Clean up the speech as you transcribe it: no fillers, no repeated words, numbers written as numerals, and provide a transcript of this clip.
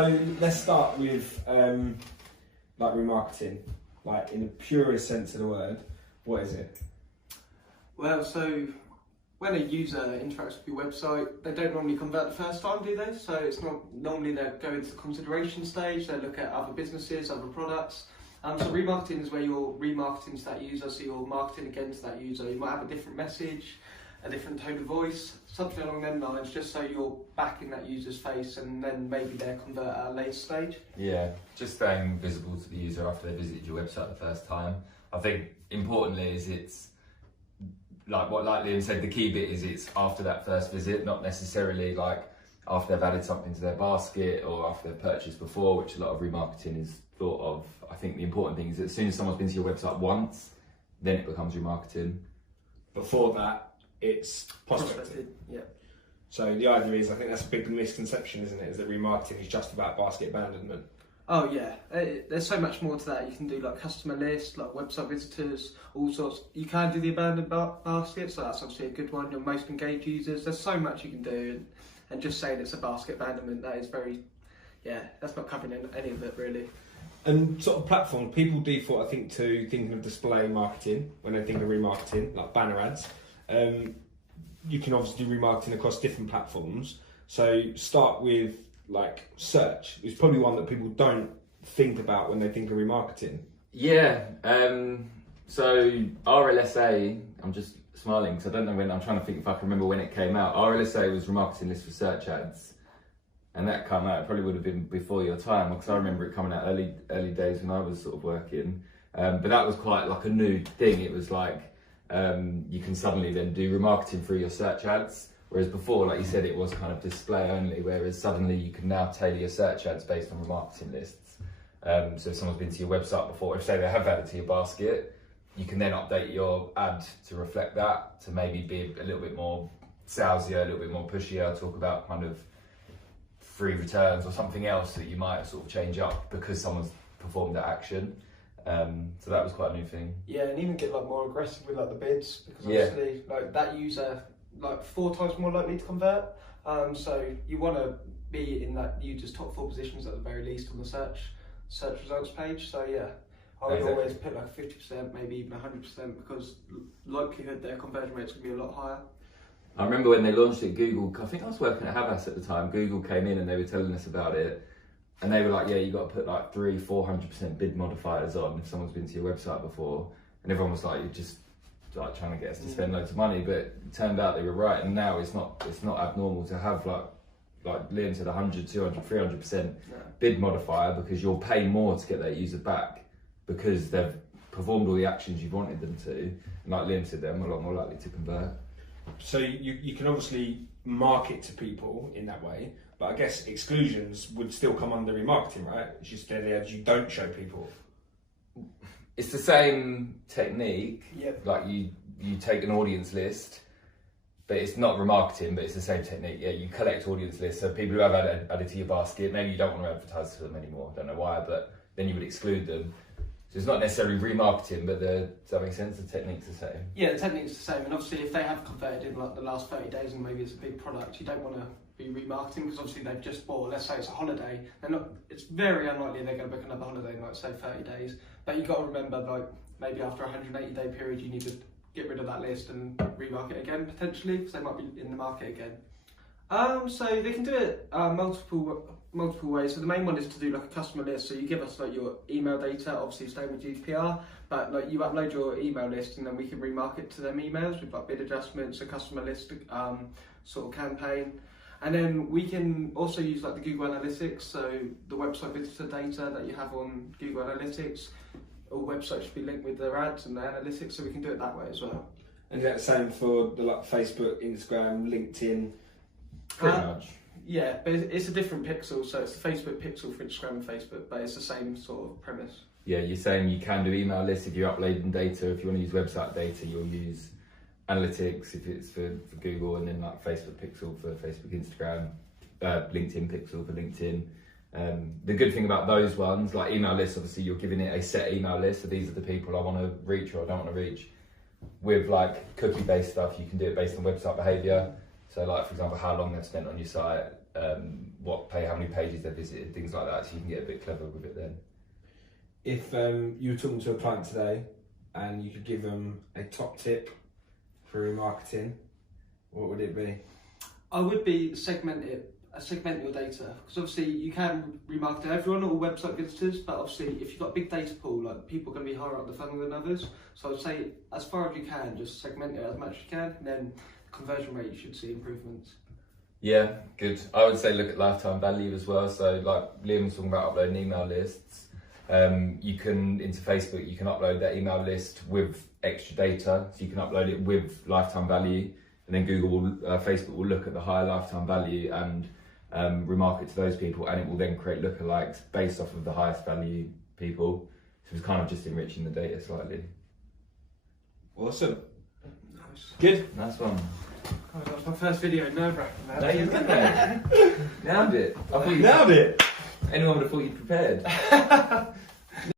So let's start with like remarketing, like in the purest sense of the word. What is it? Well, so when a user interacts with your website, they don't normally convert the first time, do they? So it's not normally they go into the consideration stage, they look at other businesses, other products. So remarketing is where you're remarketing to that user, so you're marketing again to that user. You might have a different message, a different tone of voice, something along them lines, just so you're back in that user's face and then maybe they'll convert at a later stage. Yeah, just staying visible to the user after they visited your website the first time. I think importantly is it's like Liam said, the key bit is it's after that first visit, not necessarily like after they've added something to their basket or after they've purchased before, which a lot of remarketing is thought of. I think the important thing is that as soon as someone's been to your website once, then it becomes remarketing. Before that, it's prospecting. Yeah. So the idea is, I think that's a big misconception, isn't it? Is that remarketing is just about basket abandonment. Oh yeah, there's so much more to that. You can do like customer lists, like website visitors, all sorts. You can do the abandoned basket, so that's obviously a good one. Your most engaged users. There's so much you can do, and just saying it's a basket abandonment, that is very, that's not covering any of it really. And sort of platform, people default, I think, to thinking of display marketing when they think of remarketing, like banner ads. You can obviously do remarketing across different platforms. So start with like search. It's probably one that people don't think about when they think of remarketing. Yeah, so RLSA, I'm just smiling because I don't know when, I'm trying to think if I can remember when it came out. RLSA was remarketing list for search ads. And that came out, it probably would have been before your time, because I remember it coming out early days when I was sort of working. But that was quite like a new thing. It was like, you can suddenly then do remarketing through your search ads. Whereas before, like you said, it was kind of display only, whereas suddenly you can now tailor your search ads based on remarketing lists. So if someone's been to your website before, if say they have added to your basket, you can then update your ad to reflect that, to maybe be a little bit more salesier, a little bit more pushier, talk about kind of free returns or something else that you might sort of change up because someone's performed that action. So that was quite a new thing. Yeah, and even get like more aggressive with like the bids, because obviously like that user like 4 times more likely to convert. So you want to be in that user's top 4 positions at the very least on the search results page. So yeah, I would always put like 50%, maybe even 100%, because likelihood their conversion rate's gonna be a lot higher. I remember when they launched it, Google, I think I was working at Havas at the time, Google came in and they were telling us about it. And they were like, yeah, you got to put like 300-400% bid modifiers on if someone's been to your website before. And everyone was like, you're just like trying to get us to spend loads of money. But it turned out they were right. And now it's not abnormal to have like Liam said, 100, 200, 300% bid modifier, because you'll pay more to get that user back because they've performed all the actions you wanted them to. And like Liam said, they're a lot more likely to convert. So you can obviously market to people in that way, but I guess exclusions would still come under remarketing, right? It's just they're the ads you don't show people. It's the same technique. Yep. Like you take an audience list, but it's not remarketing, but it's the same technique. Yeah, you collect audience lists, so people who have added to your basket, maybe you don't want to advertise to them anymore, don't know why, but then you would exclude them. So it's not necessarily remarketing, but does that make sense? The technique's the same. Yeah, the technique's the same, and obviously if they have converted in like the last 30 days and maybe it's a big product, you don't want to be remarketing, because obviously they've just bought, let's say it's a holiday, it's very unlikely they're going to book another holiday in like say 30 days, but you've got to remember like maybe after a 180 day period you need to get rid of that list and remarket again potentially, because they might be in the market again. So they can do it multiple ways. So the main one is to do like a customer list. So you give us like your email data, obviously staying with GDPR, but like you upload your email list and then we can remarket to them emails with like bid adjustments, a customer list sort of campaign. And then we can also use like the Google Analytics, so the website visitor data that you have on Google Analytics. All websites should be linked with their ads and their analytics, so we can do it that way as well. And is that the same for the like Facebook, Instagram, LinkedIn? Pretty much. Yeah, but it's a different pixel, so it's the Facebook pixel for Instagram and Facebook, but it's the same sort of premise. Yeah, you're saying you can do email lists if you're uploading data. If you want to use website data, you'll use analytics if it's for Google, and then like Facebook pixel for Facebook, Instagram, LinkedIn pixel for LinkedIn. The good thing about those ones, like email lists, obviously you're giving it a set email list, so these are the people I want to reach or I don't want to reach. With like cookie-based stuff, you can do it based on website behaviour. So like, for example, how long they've spent on your site, how many pages they visited, things like that. So you can get a bit clever with it then. If you were talking to a client today and you could give them a top tip for remarketing, what would it be? I would be segment your data, because obviously you can remarket to everyone or website visitors, but obviously if you've got a big data pool, like people are going to be higher up the funnel than others. So I'd say as far as you can, just segment it as much as you can, and then the conversion rate you should see improvements. Yeah, good. I would say look at lifetime value as well. So like Liam was talking about uploading email lists. You can, into Facebook, you can upload that email list with extra data. So you can upload it with lifetime value, and then Facebook will look at the higher lifetime value and remarket to those people, and it will then create lookalikes based off of the highest value people. So it's kind of just enriching the data slightly. Awesome. Nice. Good. Nice one. Oh, that was my first video, nerve-wracking. No, you did that. Nailed it. I thought you Nailed it. Anyone would have thought you prepared.